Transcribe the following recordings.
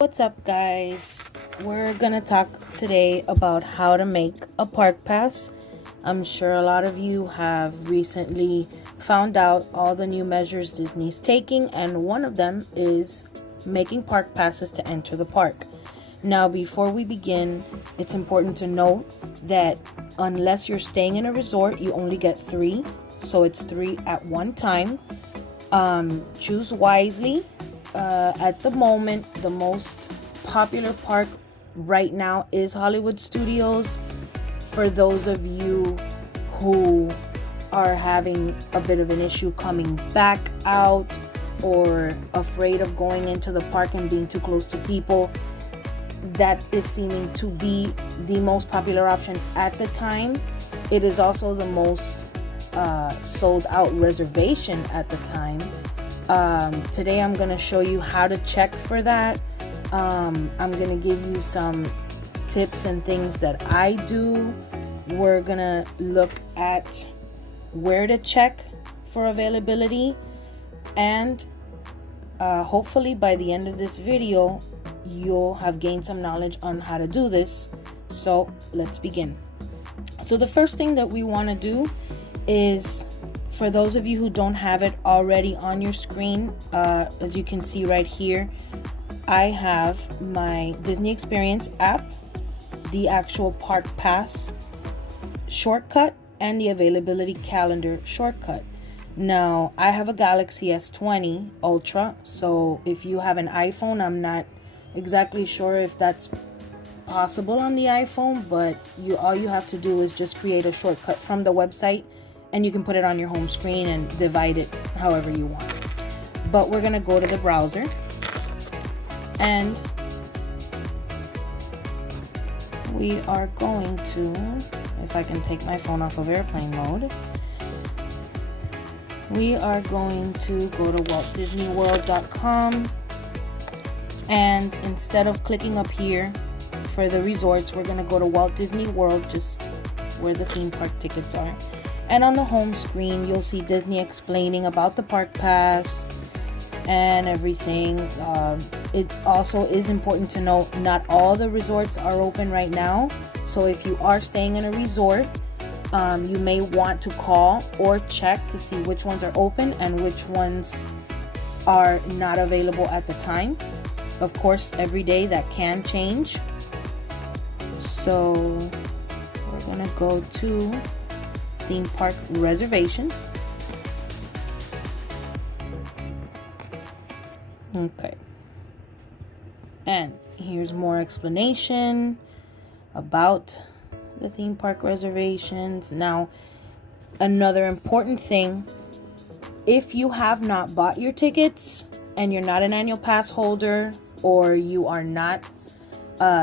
What's up, guys? We're gonna talk today about how to make a park pass. I'm sure a lot of you have recently found out all the new measures Disney's taking, and one of them is making park passes to enter the park. Now, before we begin, it's important to note that unless you're staying in a resort, you only get 3, so it's 3 at one time. Choose wisely. At the moment, the most popular park right now is Hollywood Studios. For those of you who are having a bit of an issue coming back out or afraid of going into the park and being too close to people, that is seeming to be the most popular option at the time. It is also the most sold out reservation at the time. Today I'm going to show you how to check for that. I'm going to give you some tips and things that I do. We're going to look at where to check for availability, and hopefully by the end of this video you'll have gained some knowledge on how to do this. So let's begin. So the first thing that we want to do is, for those of you who don't have it already on your screen, as you can see right here, I have my Disney Experience app, the actual Park Pass shortcut, and the availability calendar shortcut. Now, I have a Galaxy S20 Ultra, so if you have an iPhone, I'm not exactly sure if that's possible on the iPhone, but all you have to do is just create a shortcut from the website, and you can put it on your home screen and divide it however you want. But we're going to go to the browser, and we are going to, if I can take my phone off of airplane mode, we are going to go to waltdisneyworld.com, and instead of clicking up here for the resorts, we're going to go to Walt Disney World, just where the theme park tickets are. And on the home screen, you'll see Disney explaining about the park pass and everything. It also is important to note, not all the resorts are open right now. So if you are staying in a resort, you may want to call or check to see which ones are open and which ones are not available at the time. Of course, every day that can change. So we're gonna go to theme park reservations. Okay, and here's more explanation about the theme park reservations. Now, another important thing, if you have not bought your tickets and you're not an annual pass holder, or you are not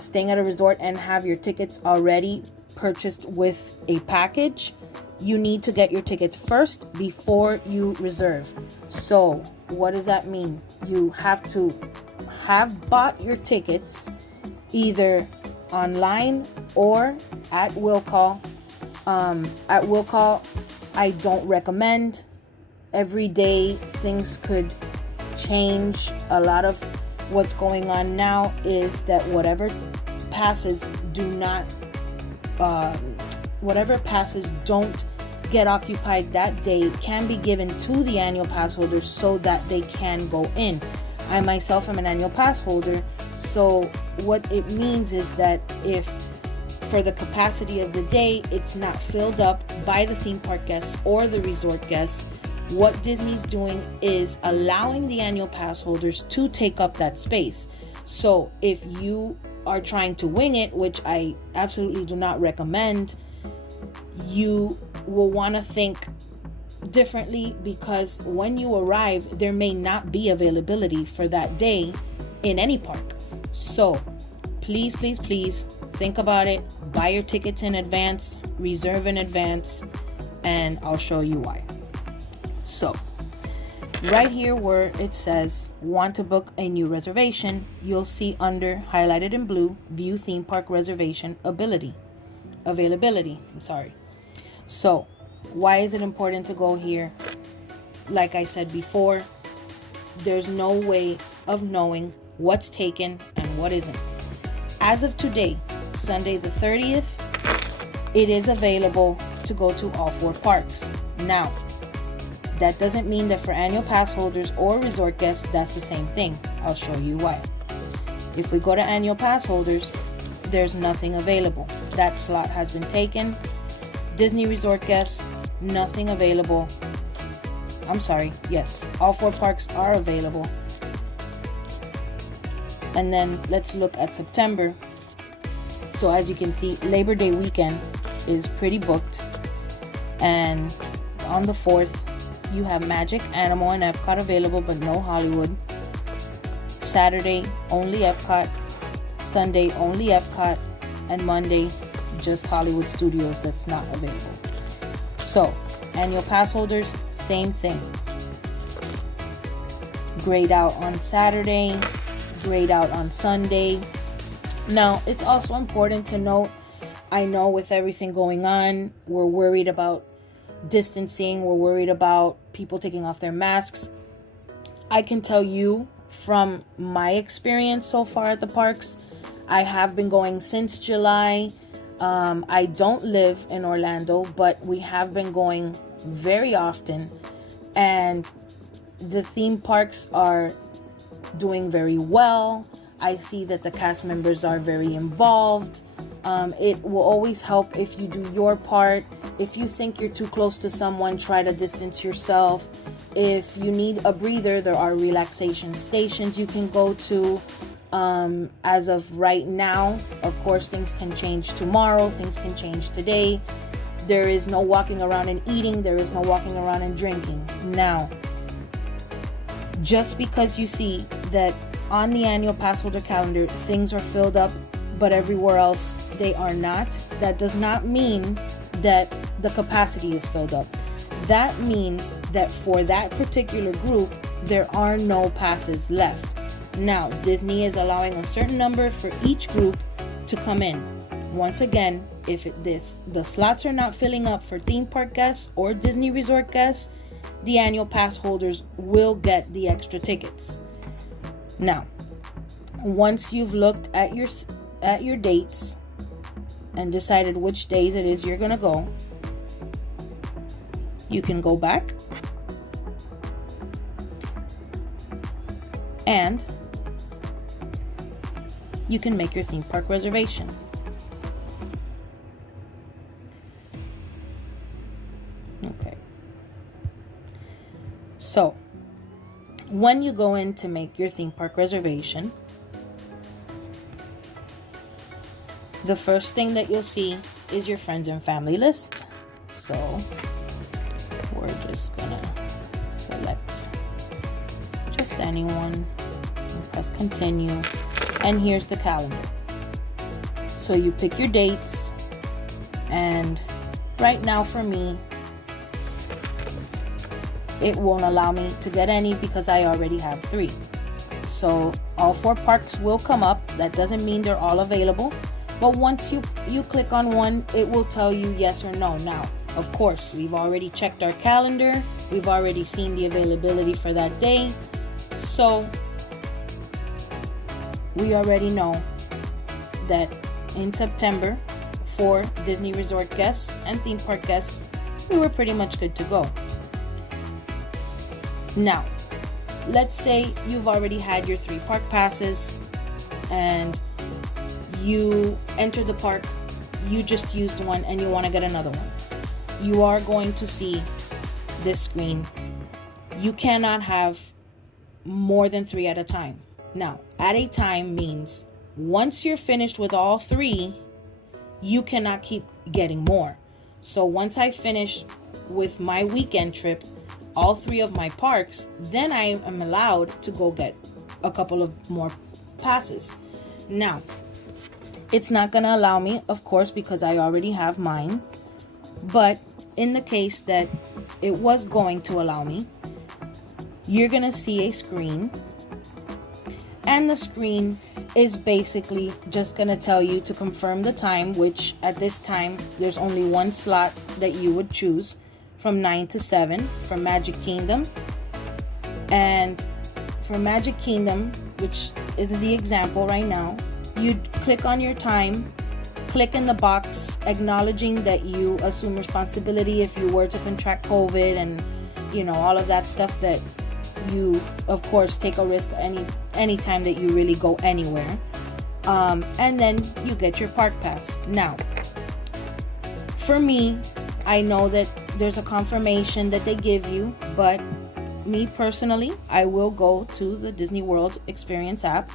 staying at a resort and have your tickets already purchased with a package, you need to get your tickets first before you reserve. So what does that mean? You have to have bought your tickets either online or at will call. At will call, I don't recommend. Every day things could change. A lot of what's going on now is that whatever passes don't get occupied that day can be given to the annual pass holders so that they can go in. I myself am an annual pass holder, so what it means is that if for the capacity of the day it's not filled up by the theme park guests or the resort guests, what Disney's doing is allowing the annual pass holders to take up that space. So if you are trying to wing it, which I absolutely do not recommend, you will want to think differently, because when you arrive, there may not be availability for that day in any park. So please think about it. Buy your tickets in advance, reserve in advance, and I'll show you why. So right here where it says want to book a new reservation, you'll see under highlighted in blue, view theme park reservation availability. So why is it important to go here? Like I said before, there's no way of knowing what's taken and and what isn't. As of today, Sunday the 30th, it is available to go to all 4 parks. Now, that doesn't mean that for annual pass holders or resort guests, that's the same thing. I'll show you why. If we go to annual pass holders, there's nothing available. That slot has been taken. Disney resort guests, nothing available. I'm sorry, yes, all 4 parks are available. And then let's look at September. So as you can see, Labor Day weekend is pretty booked. And on the 4th, you have Magic, Animal, and Epcot available, but no Hollywood. Saturday, only Epcot. Sunday, only Epcot. And Monday, just Hollywood Studios that's not available. So, annual pass holders, same thing. Grayed out on Saturday, grayed out on Sunday. Now, it's also important to note, I know with everything going on, we're worried about distancing, we're worried about people taking off their masks. I can tell you from my experience so far at the parks, I have been going since July. I don't live in Orlando, but we have been going very often, and the theme parks are doing very well. I see that the cast members are very involved. It will always help if you do your part. If you think you're too close to someone, try to distance yourself. If you need a breather, there are relaxation stations you can go to. As of right now, of course, things can change tomorrow, things can change today. There is no walking around and eating, there is no walking around and drinking. Now, just because you see that on the annual pass holder calendar, things are filled up, but everywhere else they are not, that does not mean that the capacity is filled up. That means that for that particular group, there are no passes left. Now, Disney is allowing a certain number for each group to come in. Once again, if the slots are not filling up for theme park guests or Disney resort guests, the annual pass holders will get the extra tickets. Now, once you've looked at your dates and decided which days it is you're going to go, you can go back and you can make your theme park reservation. Okay. So, when you go in to make your theme park reservation, the first thing that you'll see is your friends and family list. So, we're just gonna select just anyone, press continue, and here's the calendar. So you pick your dates, and right now for me, it won't allow me to get any because I already have 3. So all 4 parks will come up. That doesn't mean they're all available, but once you click on one, it will tell you yes or no. Now, of course, we've already checked our calendar. We've already seen the availability for that day. So we already know that in September, for Disney resort guests and theme park guests, we were pretty much good to go. Now, let's say you've already had your 3 park passes and you entered the park, you just used one and you want to get another one. You are going to see this screen. You cannot have more than 3 at a time. Now, at a time means once you're finished with all 3, you cannot keep getting more. So once I finish with my weekend trip, all 3 of my parks, then I am allowed to go get a couple of more passes. Now, it's not going to allow me, of course, because I already have mine. But in the case that it was going to allow me, you're going to see a screen. And the screen is basically just going to tell you to confirm the time, which at this time, there's only one slot that you would choose from 9 to 7 for Magic Kingdom. And for Magic Kingdom, which is the example right now. You click on your time, click in the box acknowledging that you assume responsibility if you were to contract COVID, and all of that stuff, that you of course take a risk any time that you really go anywhere. And then you get your park pass. Now, for me, I know that there's a confirmation that they give you, but me personally, I will go to the Disney World Experience app,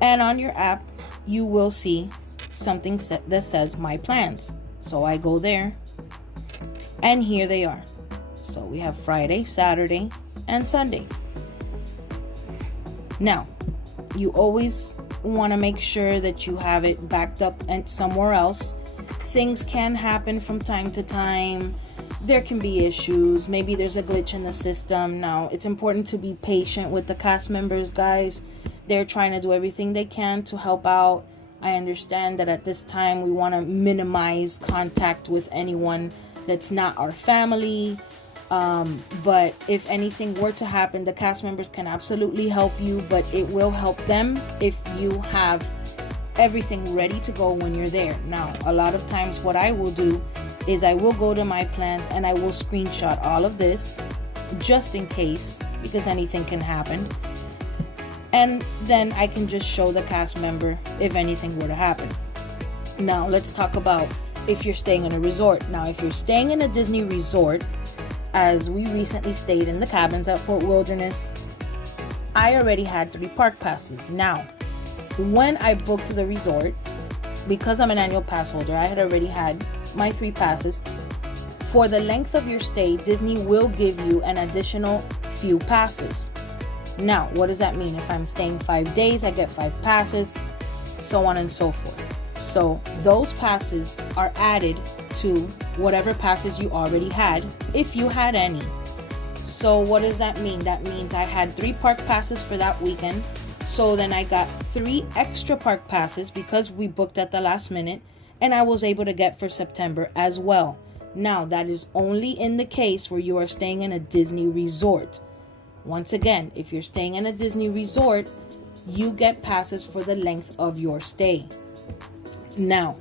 and on your app you will see something that says My Plans. So I go there, and here they are. So we have Friday, Saturday, and Sunday. Now, you always want to make sure that you have it backed up and somewhere else. Things can happen from time to time. There can be issues. Maybe there's a glitch in the system. Now, it's important to be patient with the cast members, guys. They're trying to do everything they can to help out. I understand that at this time we want to minimize contact with anyone that's not our family. But if anything were to happen, the cast members can absolutely help you, but it will help them if you have everything ready to go when you're there. Now, a lot of times what I will do is I will go to My Plans and I will screenshot all of this just in case, because anything can happen. And then I can just show the cast member if anything were to happen. Now, let's talk about if you're staying in a resort. Now, if you're staying in a Disney resort, as we recently stayed in the cabins at Fort Wilderness, I already had 3 park passes. Now, when I booked the resort, because I'm an annual pass holder, I had already had my 3 passes. For the length of your stay, Disney will give you an additional few passes. Now, what does that mean? If I'm staying 5 days, I get 5 passes, so on and so forth. So those passes are added to whatever passes you already had, if you had any. So what does that mean? That means I had 3 park passes for that weekend. So then I got 3 extra park passes because we booked at the last minute, and I was able to get for September as well. Now, that is only in the case where you are staying in a Disney resort. Once again, if you're staying in a Disney resort, you get passes for the length of your stay. Now,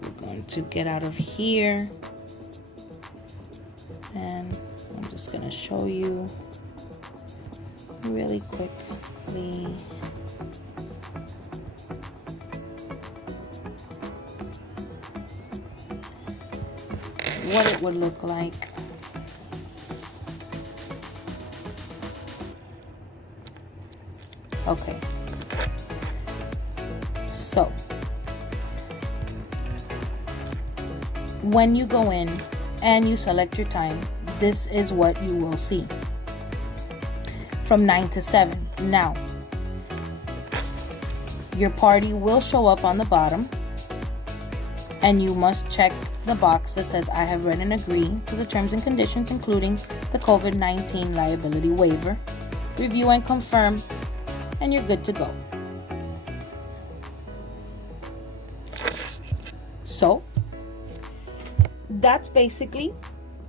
we're going to get out of here, and I'm just going to show you really quickly. What it would look like. Okay. So, when you go in and you select your time, this is what you will see. From 9 to 7. Now, your party will show up on the bottom, and you must check the box that says I have read and agree to the terms and conditions, including the COVID-19 liability waiver. Review and confirm, and you're good to go. So, that's basically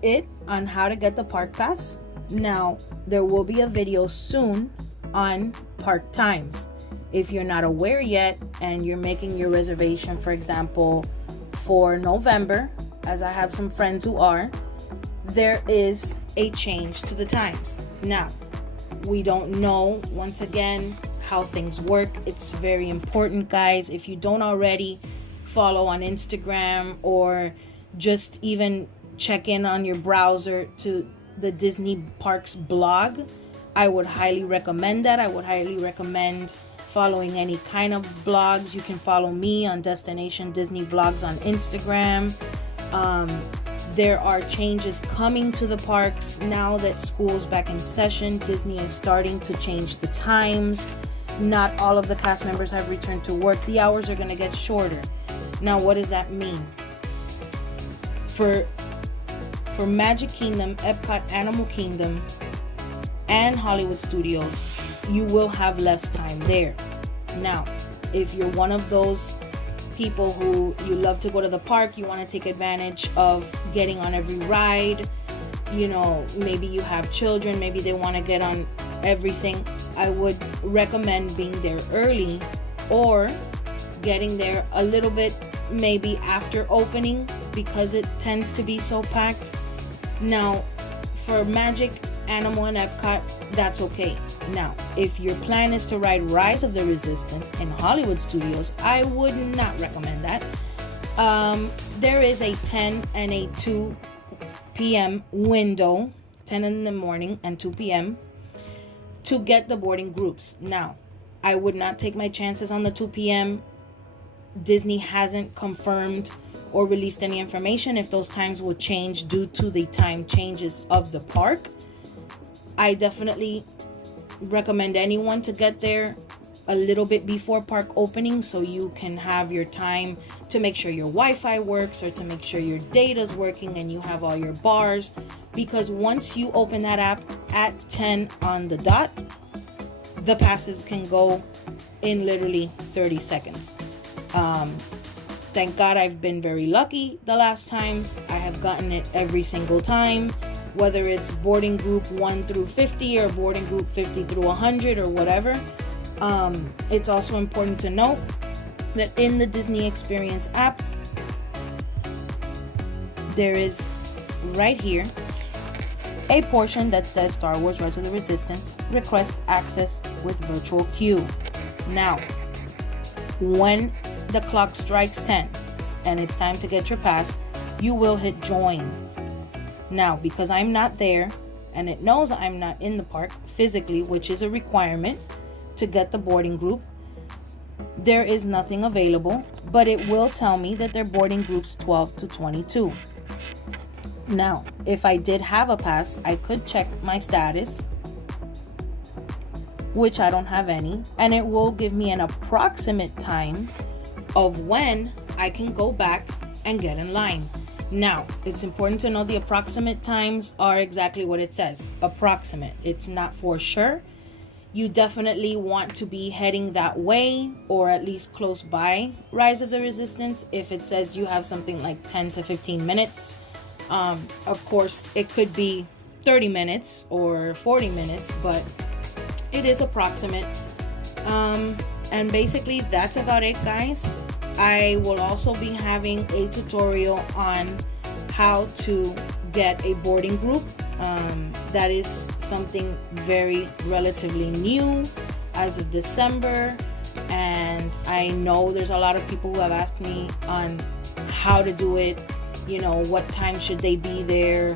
it on how to get the park pass. Now, there will be a video soon on park times. If you're not aware yet and you're making your reservation, for example, for November, as I have some friends who are, there is a change to the times. Now, we don't know, once again, how things work. It's very important, guys. If you don't already follow on Instagram, or just even check in on your browser to the Disney Parks blog, I would highly recommend that. I would highly recommend following any kind of blogs. You can follow me on Destination Disney Vlogs on Instagram. There are changes coming to the parks now that school's back in session. Disney is starting to change the times. Not all of the cast members have returned to work. The hours are going to get shorter. Now, what does that mean? For Magic Kingdom, Epcot, Animal Kingdom, and Hollywood Studios, you will have less time there. Now, if you're one of those people who you love to go to the park, you want to take advantage of getting on every ride, maybe you have children, maybe they want to get on everything, I would recommend being there early or getting there a little bit maybe after opening, because it tends to be so packed. Now, for Magic, Animal, and Epcot, that's okay. Now, if your plan is to ride Rise of the Resistance in Hollywood Studios, I would not recommend that. There is a 10 and a 2 p.m. window, 10 in the morning and 2 p.m. to get the boarding groups. Now, I would not take my chances on the 2 p.m. Disney hasn't confirmed or released any information if those times will change due to the time changes of the park. I definitely recommend anyone to get there a little bit before park opening so you can have your time to make sure your Wi-Fi works or to make sure your data's working and you have all your bars, because once you open that app at 10 on the dot, the passes can go in literally 30 seconds. Thank God I've been very lucky the last times. I have gotten it every single time, whether it's boarding group 1 through 50 or boarding group 50 through 100 or whatever. It's also important to note that in the Disney Experience app, there is right here a portion that says Star Wars Rise of the Resistance, request access with virtual queue. Now, when the clock strikes 10 and it's time to get your pass, you will hit join. Now, because I'm not there and it knows I'm not in the park physically, which is a requirement to get the boarding group, there is nothing available, but it will tell me that they're boarding groups 12 to 22. Now, if I did have a pass, I could check my status, which I don't have any, and it will give me an approximate time of when I can go back and get in line. Now, it's important to know the approximate times are exactly what it says, approximate. It's not for sure. You definitely want to be heading that way or at least close by Rise of the Resistance if it says you have something like 10 to 15 minutes. Of course, it could be 30 minutes or 40 minutes, but it is approximate. And basically that's about it, guys. I will also be having a tutorial on how to get a boarding group. That is something very relatively new as of December, and I know there's a lot of people who have asked me on how to do it, you know, what time should they be there,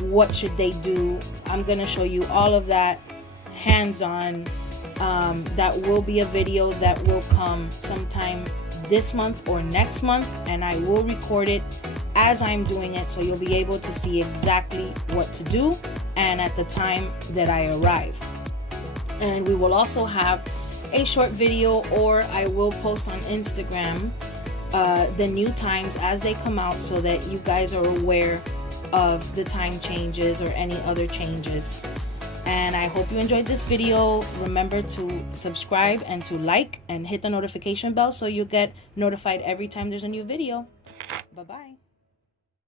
what should they do. I'm gonna show you all of that hands-on. That will be a video that will come sometime this month or next month, and I will record it as I'm doing it, so you'll be able to see exactly what to do and at the time that I arrive. And we will also have a short video, or I will post on Instagram the new times as they come out so that you guys are aware of the time changes or any other changes. And I hope you enjoyed this video. Remember to subscribe and to like and hit the notification bell so you get notified every time there's a new video. Bye-bye.